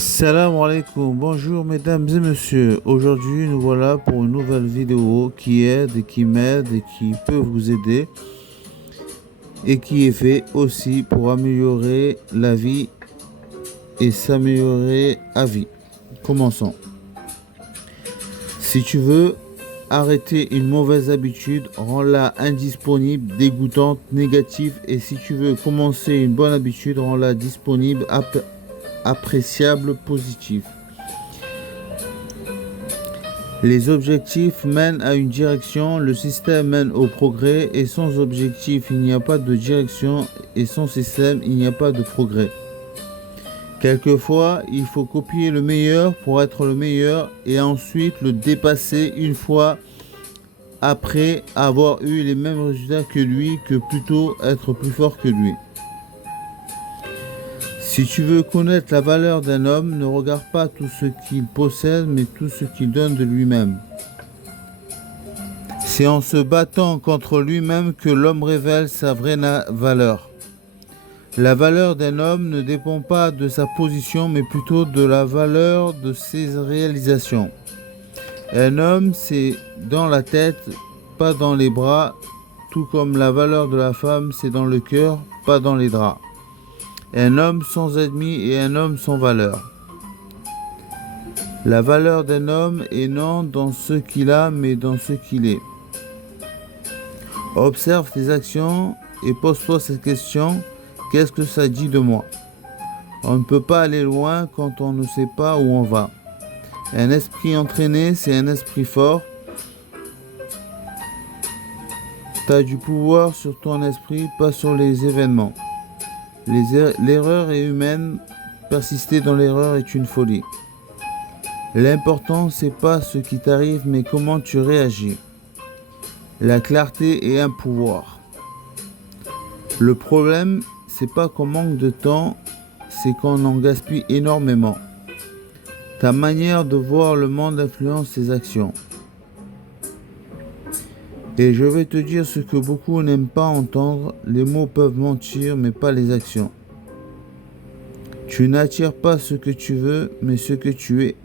Salam alaikum, bonjour mesdames et messieurs. Aujourd'hui, nous voilà pour une nouvelle vidéo qui aide et qui m'aide et qui peut vous aider et qui est fait aussi pour améliorer la vie et s'améliorer à vie. Commençons. Si tu veux arrêter une mauvaise habitude, rends-la indisponible, dégoûtante, négative, et si tu veux commencer une bonne habitude, rends-la disponible, appréciable, positive. Les objectifs mènent à une direction, le système mène au progrès, et sans objectif, il n'y a pas de direction, et sans système, il n'y a pas de progrès. Quelquefois, il faut copier le meilleur pour être le meilleur, et ensuite le dépasser une fois après avoir eu les mêmes résultats que lui, que plutôt être plus fort que lui. Si tu veux connaître la valeur d'un homme, ne regarde pas tout ce qu'il possède, mais tout ce qu'il donne de lui-même. C'est en se battant contre lui-même que l'homme révèle sa vraie valeur. La valeur d'un homme ne dépend pas de sa position, mais plutôt de la valeur de ses réalisations. Un homme, c'est dans la tête, pas dans les bras, tout comme la valeur de la femme, c'est dans le cœur, pas dans les draps. Un homme sans ennemis et un homme sans valeur. La valeur d'un homme est non dans ce qu'il a, mais dans ce qu'il est. Observe tes actions et pose-toi cette question, qu'est-ce que ça dit de moi? On ne peut pas aller loin quand on ne sait pas où on va. Un esprit entraîné, c'est un esprit fort. Tu as du pouvoir sur ton esprit, pas sur les événements. L'erreur est humaine, persister dans l'erreur est une folie. L'important, c'est pas ce qui t'arrive, mais comment tu réagis. La clarté est un pouvoir. Le problème, c'est pas qu'on manque de temps, c'est qu'on en gaspille énormément. Ta manière de voir le monde influence tes actions. Et je vais te dire ce que beaucoup n'aiment pas entendre, les mots peuvent mentir, mais pas les actions. Tu n'attires pas ce que tu veux, mais ce que tu es.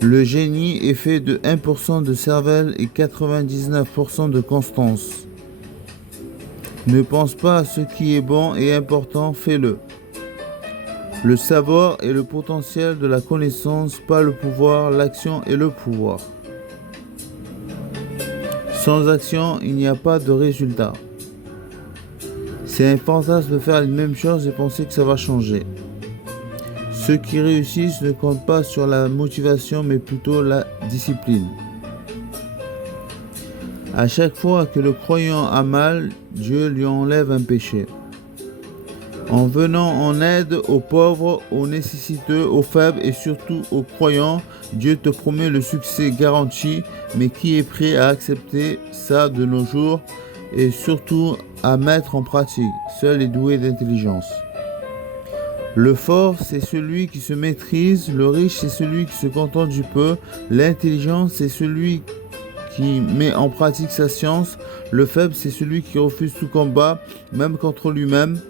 Le génie est fait de 1% de cervelle et 99% de constance. Ne pense pas à ce qui est bon et important, fais-le. Le savoir est le potentiel de la connaissance, pas le pouvoir, l'action est le pouvoir. Sans action, il n'y a pas de résultat. C'est un fantasme de faire les mêmes choses et penser que ça va changer. Ceux qui réussissent ne comptent pas sur la motivation, mais plutôt la discipline. À chaque fois que le croyant a mal, Dieu lui enlève un péché. En venant en aide aux pauvres, aux nécessiteux, aux faibles et surtout aux croyants, Dieu te promet le succès garanti, mais qui est prêt à accepter ça de nos jours et surtout à mettre en pratique? Seul est doué d'intelligence. Le fort, c'est celui qui se maîtrise, le riche, c'est celui qui se contente du peu, l'intelligent, c'est celui qui met en pratique sa science, le faible, c'est celui qui refuse tout combat, même contre lui-même.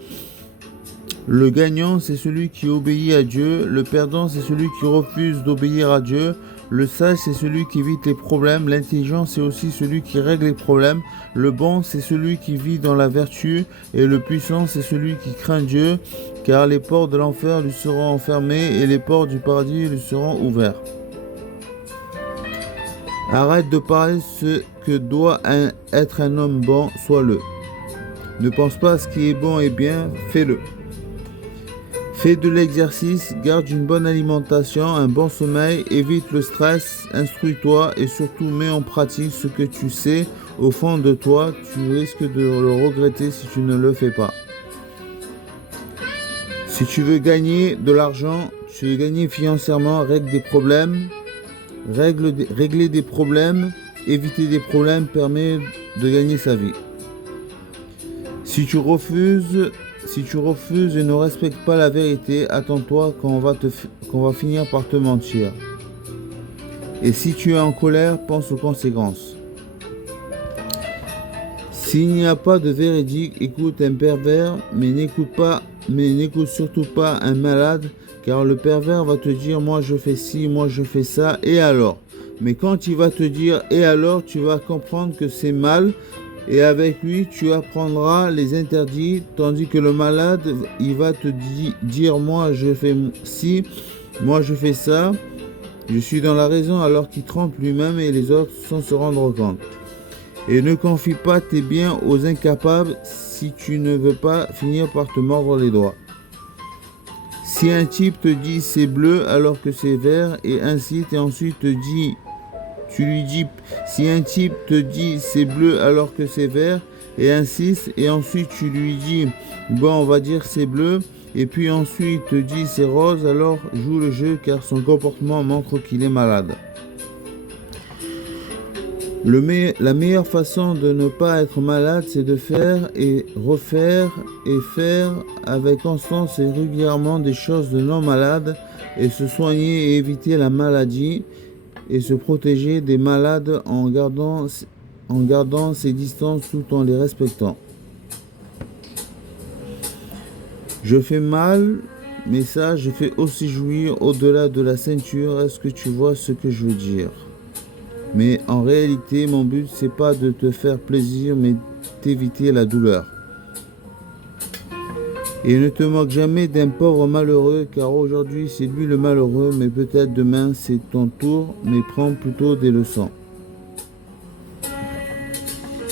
Le gagnant, c'est celui qui obéit à Dieu. Le perdant, c'est celui qui refuse d'obéir à Dieu. Le sage, c'est celui qui évite les problèmes. L'intelligent, c'est aussi celui qui règle les problèmes. Le bon, c'est celui qui vit dans la vertu. Et le puissant, c'est celui qui craint Dieu, car les portes de l'enfer lui seront enfermées et les portes du paradis lui seront ouvertes. Arrête de parler ce que doit être un homme bon, sois-le. Ne pense pas à ce qui est bon et bien, fais-le. Fais de l'exercice, garde une bonne alimentation, un bon sommeil, évite le stress, instruis-toi et surtout mets en pratique ce que tu sais au fond de toi. Tu risques de le regretter si tu ne le fais pas. Si tu veux gagner de l'argent, tu veux gagner financièrement, règle des problèmes. Régler des problèmes, éviter des problèmes permet de gagner sa vie. Si tu refuses et ne respectes pas la vérité, attends-toi qu'on va finir par te mentir. Et si tu es en colère, pense aux conséquences. S'il n'y a pas de véridique, écoute un pervers, mais n'écoute pas n'écoute surtout pas un malade, car le pervers va te dire moi je fais ci, moi je fais ça, et alors? Mais quand il va te dire et alors, tu vas comprendre que c'est mal, et avec lui tu apprendras les interdits, tandis que le malade il va te dire moi je fais ci, moi je fais ça, je suis dans la raison, alors qu'il trompe lui-même et les autres sans se rendre compte. Et ne confie pas tes biens aux incapables si tu ne veux pas finir par te mordre les doigts. Si un type te dit c'est bleu alors que c'est vert et incite et ensuite tu lui dis, si un type te dit c'est bleu alors que c'est vert et insiste et ensuite tu lui dis bon on va dire c'est bleu et puis ensuite te dit c'est rose, alors joue le jeu car son comportement montre qu'il est malade. La meilleure façon de ne pas être malade, c'est de faire et refaire et faire avec constance et régulièrement des choses de non malades et se soigner et éviter la maladie et se protéger des malades en gardant ses distances tout en les respectant. Je fais mal, mais ça, je fais aussi jouir au-delà de la ceinture. Est-ce que tu vois ce que je veux dire ? Mais en réalité, mon but, c'est pas de te faire plaisir, mais d'éviter la douleur. Et ne te moque jamais d'un pauvre malheureux, car aujourd'hui, c'est lui le malheureux, mais peut-être demain, c'est ton tour, mais prends plutôt des leçons.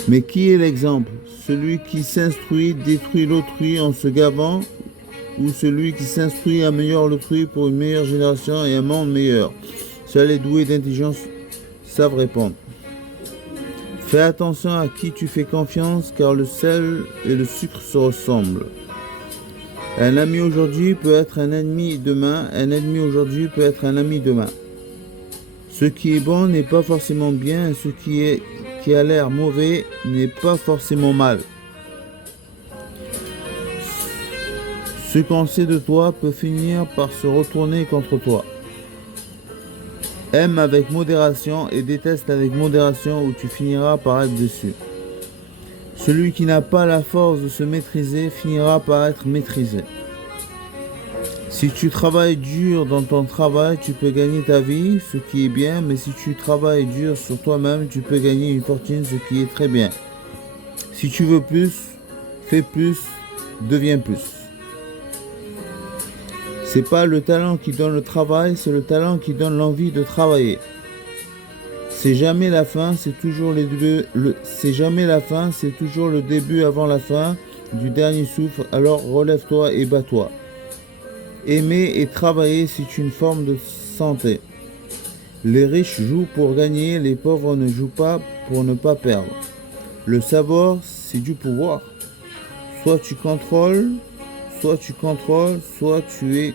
Mais qui est l'exemple ? Celui qui s'instruit détruit l'autrui en se gavant, ou celui qui s'instruit améliore l'autrui pour une meilleure génération et un monde meilleur ? Seuls les doués d'intelligence savent répondre. Fais attention à qui tu fais confiance, car le sel et le sucre se ressemblent. Un ami aujourd'hui peut être un ennemi demain, un ennemi aujourd'hui peut être un ami demain. Ce qui est bon n'est pas forcément bien, et ce qui a l'air mauvais n'est pas forcément mal. Ce qu'on sait de toi peut finir par se retourner contre toi. Aime avec modération et déteste avec modération, ou tu finiras par être déçu. Celui qui n'a pas la force de se maîtriser finira par être maîtrisé. Si tu travailles dur dans ton travail, tu peux gagner ta vie, ce qui est bien, mais si tu travailles dur sur toi-même, tu peux gagner une fortune, ce qui est très bien. Si tu veux plus, fais plus, deviens plus. C'est pas le talent qui donne le travail, c'est le talent qui donne l'envie de travailler. C'est jamais la fin, c'est toujours c'est jamais la fin, c'est toujours le début avant la fin du dernier souffle. Alors relève-toi et bats-toi. Aimer et travailler, c'est une forme de santé. Les riches jouent pour gagner, les pauvres ne jouent pas pour ne pas perdre. Le savoir, c'est du pouvoir. Soit tu contrôles, soit tu es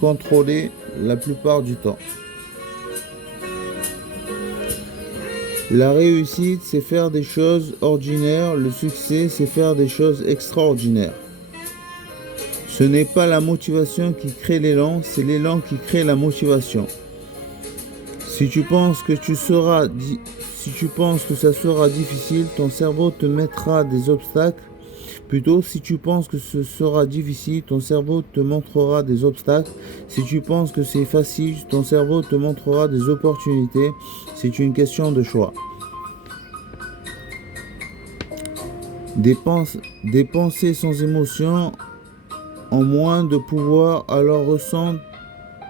contrôlé la plupart du temps. La réussite, c'est faire des choses ordinaires. Le succès, c'est faire des choses extraordinaires. Ce n'est pas la motivation qui crée l'élan, c'est l'élan qui crée la motivation. Si tu penses que ça sera difficile, ton cerveau te mettra des obstacles. Plutôt, si tu penses que ce sera difficile, ton cerveau te montrera des obstacles. Si tu penses que c'est facile, ton cerveau te montrera des opportunités. C'est une question de choix. Des pensées sans émotion ont moins de pouvoir, alors ressens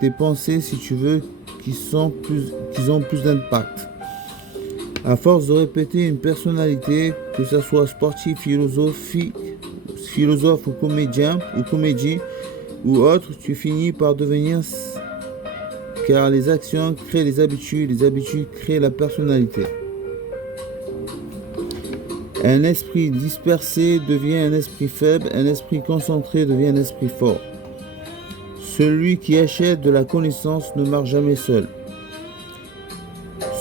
tes pensées si tu veux qu'ils ont plus d'impact. À force de répéter une personnalité, que ce soit sportif, philosophe ou comédie ou autre, tu finis par devenir, car les actions créent les habitudes créent la personnalité. Un esprit dispersé devient un esprit faible, un esprit concentré devient un esprit fort. Celui qui achète de la connaissance ne marche jamais seul.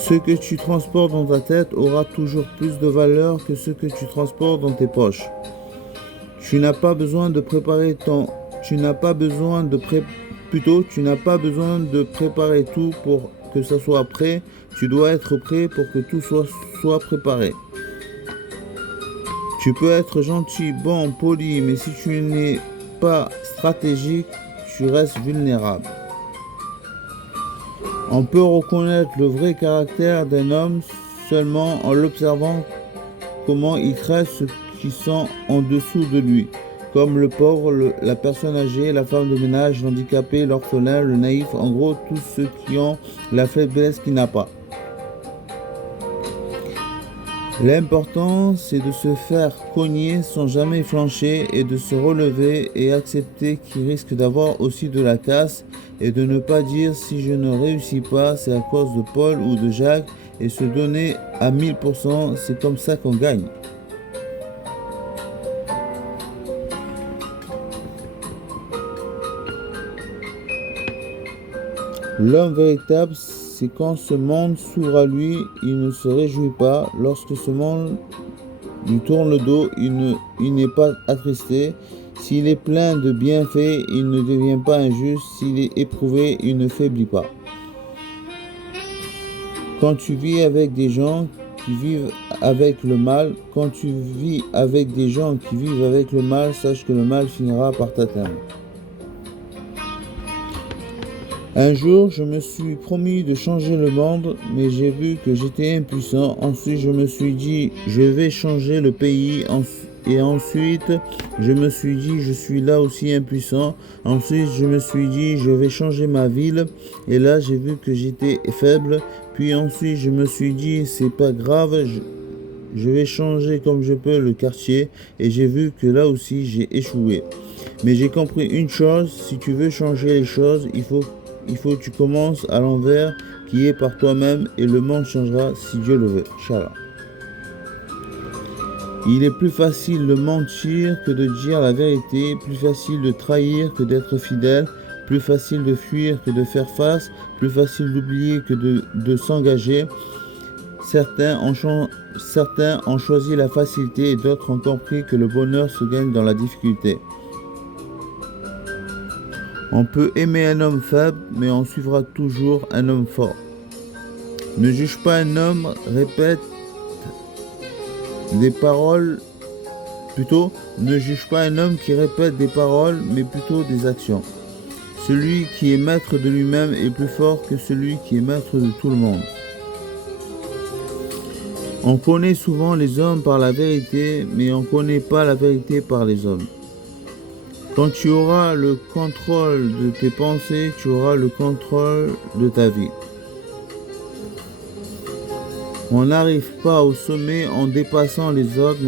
Ce que tu transportes dans ta tête aura toujours plus de valeur que ce que tu transportes dans tes poches. Tu n'as pas besoin de préparer tout pour que ça soit prêt. Tu dois être prêt pour que tout soit préparé. Tu peux être gentil, bon, poli, mais si tu n'es pas stratégique, tu restes vulnérable. On peut reconnaître le vrai caractère d'un homme seulement en l'observant comment il traite ceux qui sont en dessous de lui, comme le pauvre, la personne âgée, la femme de ménage, l'handicapé, l'orphelin, le naïf, en gros tous ceux qui ont la faiblesse qu'il n'a pas. L'important, c'est de se faire cogner sans jamais flancher et de se relever et accepter qu'il risque d'avoir aussi de la casse et de ne pas dire si je ne réussis pas, c'est à cause de Paul ou de Jacques et se donner à 1000%, c'est comme ça qu'on gagne. L'homme véritable, c'est quand ce monde s'ouvre à lui, il ne se réjouit pas. Lorsque ce monde lui tourne le dos, il n'est pas attristé. S'il est plein de bienfaits, il ne devient pas injuste. S'il est éprouvé, il ne faiblit pas. Quand tu vis avec des gens qui vivent avec le mal, sache que le mal finira par t'atteindre. Un jour, je me suis promis de changer le monde, mais j'ai vu que j'étais impuissant. Ensuite, je me suis dit, je vais changer le pays. Et ensuite, je me suis dit, je suis là aussi impuissant. Ensuite, je me suis dit, je vais changer ma ville. Et là, j'ai vu que j'étais faible. Puis ensuite, je me suis dit, c'est pas grave, je vais changer comme je peux le quartier. Et j'ai vu que là aussi, j'ai échoué. Mais j'ai compris une chose, si tu veux changer les choses, il faut que tu commences à l'envers, qui est par toi-même, et le monde changera si Dieu le veut. Inch'Allah. Il est plus facile de mentir que de dire la vérité, plus facile de trahir que d'être fidèle, plus facile de fuir que de faire face, plus facile d'oublier que de s'engager. Certains ont choisi la facilité et d'autres ont compris que le bonheur se gagne dans la difficulté. On peut aimer un homme faible, mais on suivra toujours un homme fort. Ne juge pas un homme, ne juge pas un homme qui répète des paroles, mais plutôt des actions. Celui qui est maître de lui-même est plus fort que celui qui est maître de tout le monde. On connaît souvent les hommes par la vérité, mais on ne connaît pas la vérité par les hommes. Quand tu auras le contrôle de tes pensées, tu auras le contrôle de ta vie. On n'arrive pas au sommet en dépassant les autres,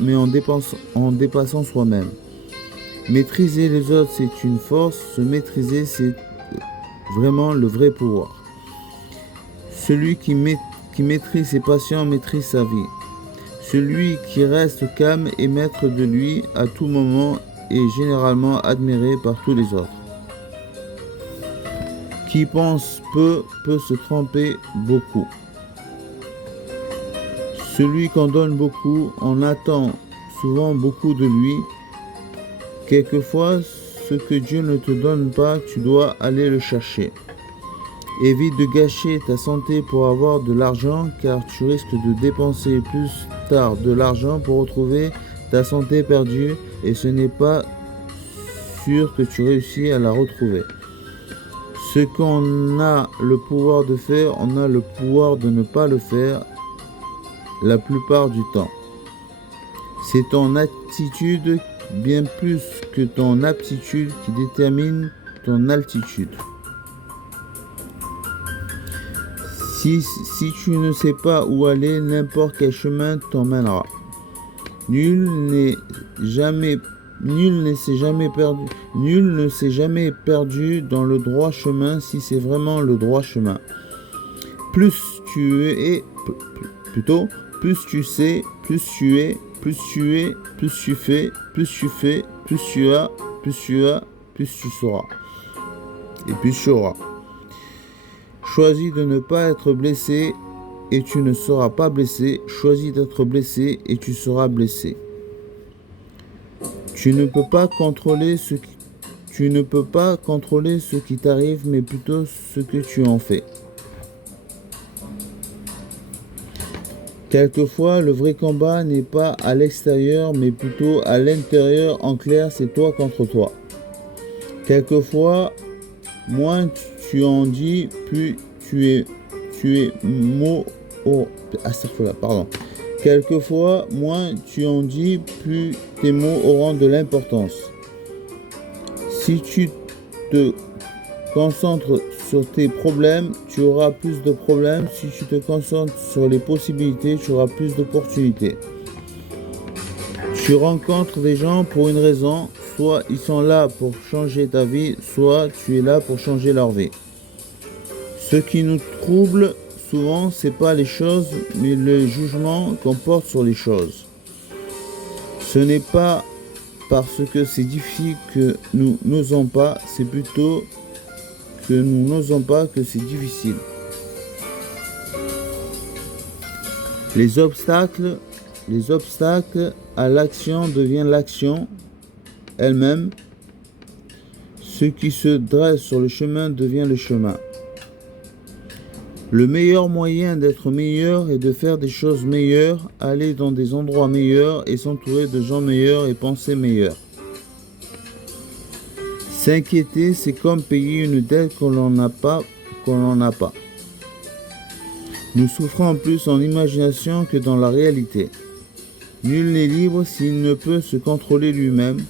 mais en dépassant soi-même. Maîtriser les autres, c'est une force. Se maîtriser, c'est vraiment le vrai pouvoir. Celui qui maîtrise ses passions maîtrise sa vie. Celui qui reste calme est maître de lui à tout moment et généralement admiré par tous les autres. Qui pense peu peut se tromper beaucoup. Celui qu'on donne beaucoup, on attend souvent beaucoup de lui. Quelquefois, ce que Dieu ne te donne pas, tu dois aller le chercher. Évite de gâcher ta santé pour avoir de l'argent, car tu risques de dépenser plus tard de l'argent pour retrouver ta santé perdue et ce n'est pas sûr que tu réussis à la retrouver. Ce qu'on a le pouvoir de faire, on a le pouvoir de ne pas le faire la plupart du temps. C'est ton attitude bien plus que ton aptitude qui détermine ton altitude. Si tu ne sais pas où aller, n'importe quel chemin t'emmènera. Nul ne s'est jamais perdu dans le droit chemin si c'est vraiment le droit chemin. Plus tu sais, plus tu es, plus tu es, plus tu fais, plus tu fais, plus tu as, plus tu sauras. Et plus tu auras. Choisis de ne pas être blessé et tu ne seras pas blessé. Choisis d'être blessé et tu seras blessé. Tu ne peux pas contrôler ce qui t'arrive, mais plutôt ce que tu en fais. Quelquefois, le vrai combat n'est pas à l'extérieur, mais plutôt à l'intérieur. En clair, c'est toi contre toi. Quelquefois, moins tu en dis, plus tu es mot au... pardon. Quelquefois, moins tu en dis, plus tes mots auront de l'importance. Si tu te concentres sur tes problèmes, tu auras plus de problèmes. Si tu te concentres sur les possibilités, tu auras plus d'opportunités. Tu rencontres des gens pour une raison, soit ils sont là pour changer ta vie, soit tu es là pour changer leur vie. Ce qui nous trouble souvent, c'est pas les choses, mais le jugement qu'on porte sur les choses. Ce n'est pas parce que c'est difficile que nous n'osons pas, c'est plutôt que nous n'osons pas que c'est difficile. Les obstacles à l'action deviennent l'action elle-même. Ce qui se dresse sur le chemin devient le chemin. Le meilleur moyen d'être meilleur est de faire des choses meilleures, aller dans des endroits meilleurs et s'entourer de gens meilleurs et penser meilleur. S'inquiéter, c'est comme payer une dette qu'on n'en a pas. Nous souffrons plus en imagination que dans la réalité. Nul n'est libre s'il ne peut se contrôler lui-même.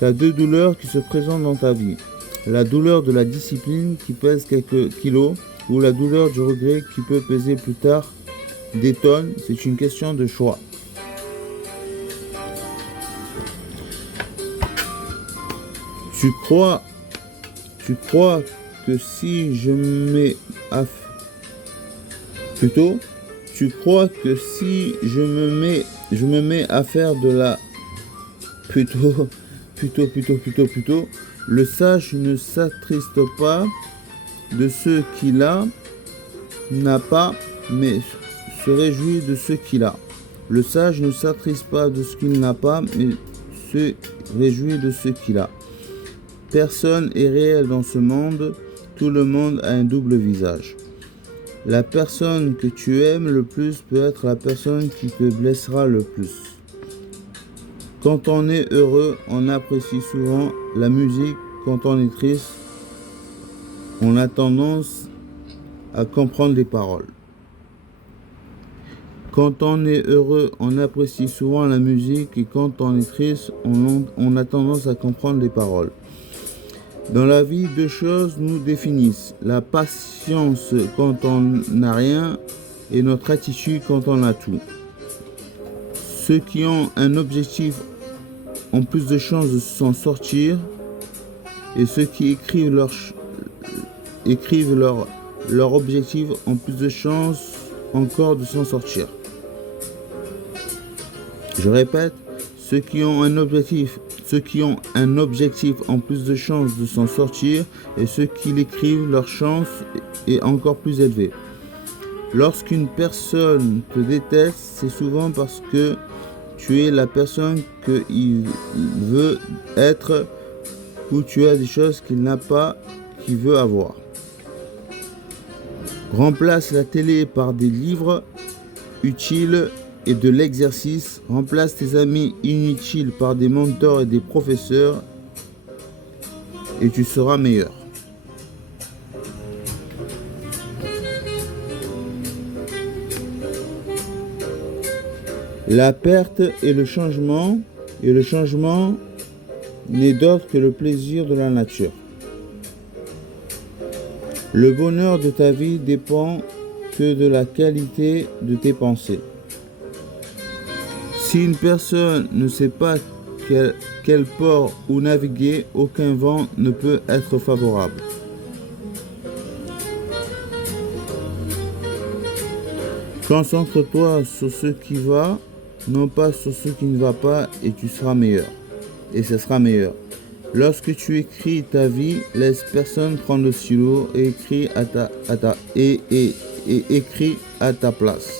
Tu as deux douleurs qui se présentent dans ta vie. La douleur de la discipline qui pèse quelques kilos ou la douleur du regret qui peut peser plus tard des tonnes. C'est une question de choix. Tu crois que si je me mets à faire de la le sage ne s'attriste pas de ce qu'il n'a pas, mais se réjouit de ce qu'il a. Le sage ne s'attriste pas de ce qu'il n'a pas, mais se réjouit de ce qu'il a. Personne est réel dans ce monde, tout le monde a un double visage. La personne que tu aimes le plus peut être la personne qui te blessera le plus. Quand on est heureux, on apprécie souvent la musique. Quand on est triste, on a tendance à comprendre les paroles. Quand on est heureux, on apprécie souvent la musique et quand on est triste, on a tendance à comprendre les paroles. Dans la vie, deux choses nous définissent. La patience quand on n'a rien et notre attitude quand on a tout. Ceux qui ont un objectif ont plus de chances de s'en sortir et ceux qui écrivent leur objectif ont plus de chances encore de s'en sortir. Je répète, ceux qui ont un objectif ont plus de chances de s'en sortir et ceux qui l'écrivent, leur chance est encore plus élevée. Lorsqu'une personne te déteste, c'est souvent parce que tu es la personne qu'il veut être ou tu as des choses qu'il n'a pas, qu'il veut avoir. Remplace la télé par des livres utiles et de l'exercice. Remplace tes amis inutiles par des mentors et des professeurs et tu seras meilleur. La perte et le changement n'est d'autre que le plaisir de la nature. Le bonheur de ta vie dépend que de la qualité de tes pensées. Si une personne ne sait pas quel port où naviguer, aucun vent ne peut être favorable. Concentre-toi sur ce qui va, non pas sur ce qui ne va pas, et tu seras meilleur. Et ce sera meilleur. Lorsque tu écris ta vie, laisse personne prendre le stylo et écris à ta place.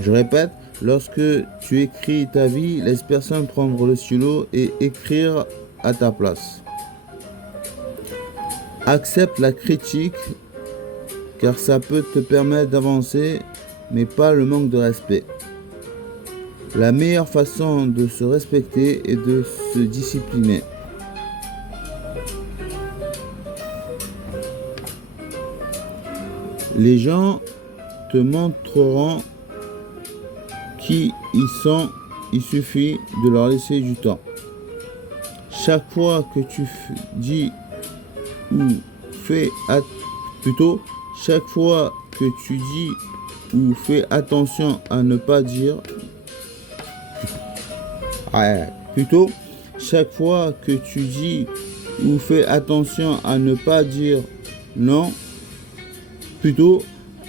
Je répète, lorsque tu écris ta vie, laisse personne prendre le stylo et écrire à ta place. Accepte la critique car ça peut te permettre d'avancer mais pas le manque de respect. La meilleure façon de se respecter est de se discipliner. Les gens te montreront qui ils sont, il suffit de leur laisser du temps. Chaque fois que tu dis ou fais chaque fois que tu dis ou fais attention à ne pas dire chaque fois que tu dis ou fais attention à ne pas dire non,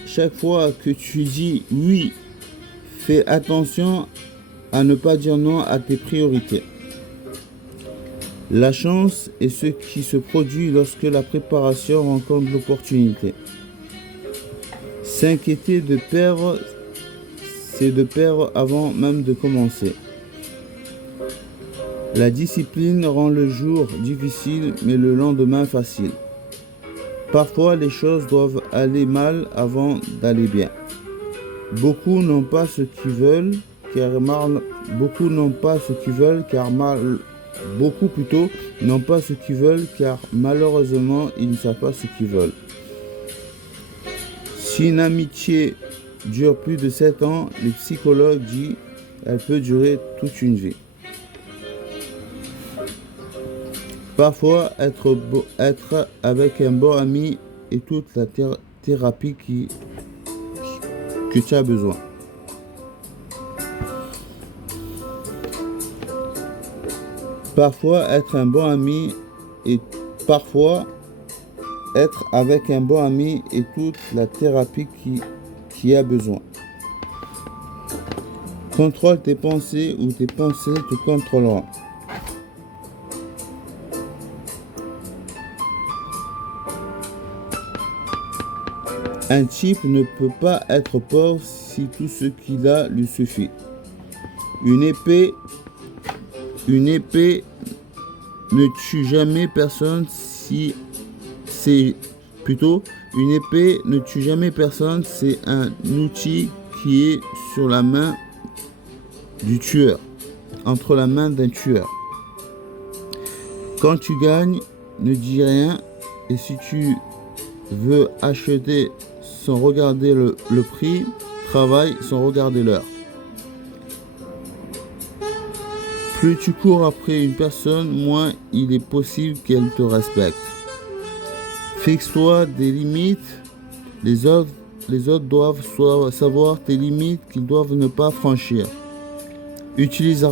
chaque fois que tu dis oui, fais attention à ne pas dire non à tes priorités. La chance est ce qui se produit lorsque la préparation rencontre l'opportunité. S'inquiéter de perdre, c'est de perdre avant même de commencer. La discipline rend le jour difficile, mais le lendemain facile. Parfois, les choses doivent aller mal avant d'aller bien. Beaucoup n'ont pas ce qu'ils veulent, car malheureusement, ils ne savent pas ce qu'ils veulent. Si une amitié dure plus de 7 ans, les psychologues disent qu'elle peut durer toute une vie. Parfois, être avec un bon ami est toute la thérapie que tu as besoin. Parfois, être avec un bon ami est toute la thérapie qui a besoin. Contrôle tes pensées ou tes pensées te contrôleront. Un type ne peut pas être pauvre si tout ce qu'il a lui suffit. Une épée ne tue jamais personne si c'est un outil qui est sur la main du tueur, entre la main d'un tueur. Quand tu gagnes, ne dis rien, et si tu veux acheter sans regarder le prix, travaille sans regarder l'heure. Plus tu cours après une personne, moins il est possible qu'elle te respecte. Fixe-toi des limites. Les autres doivent savoir tes limites qu'ils doivent ne pas franchir. Utilise la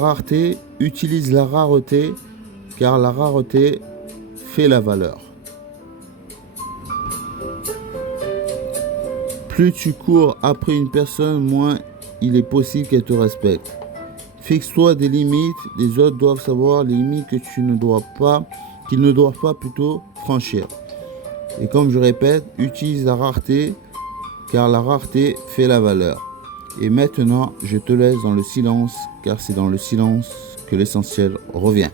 rareté, car la rareté fait la valeur. Plus tu cours après une personne, moins il est possible qu'elle te respecte. Fixe-toi des limites, les autres doivent savoir les limites que qu'ils ne doivent pas franchir. Et comme je répète, utilise la rareté, car la rareté fait la valeur. Et maintenant, je te laisse dans le silence, car c'est dans le silence que l'essentiel revient.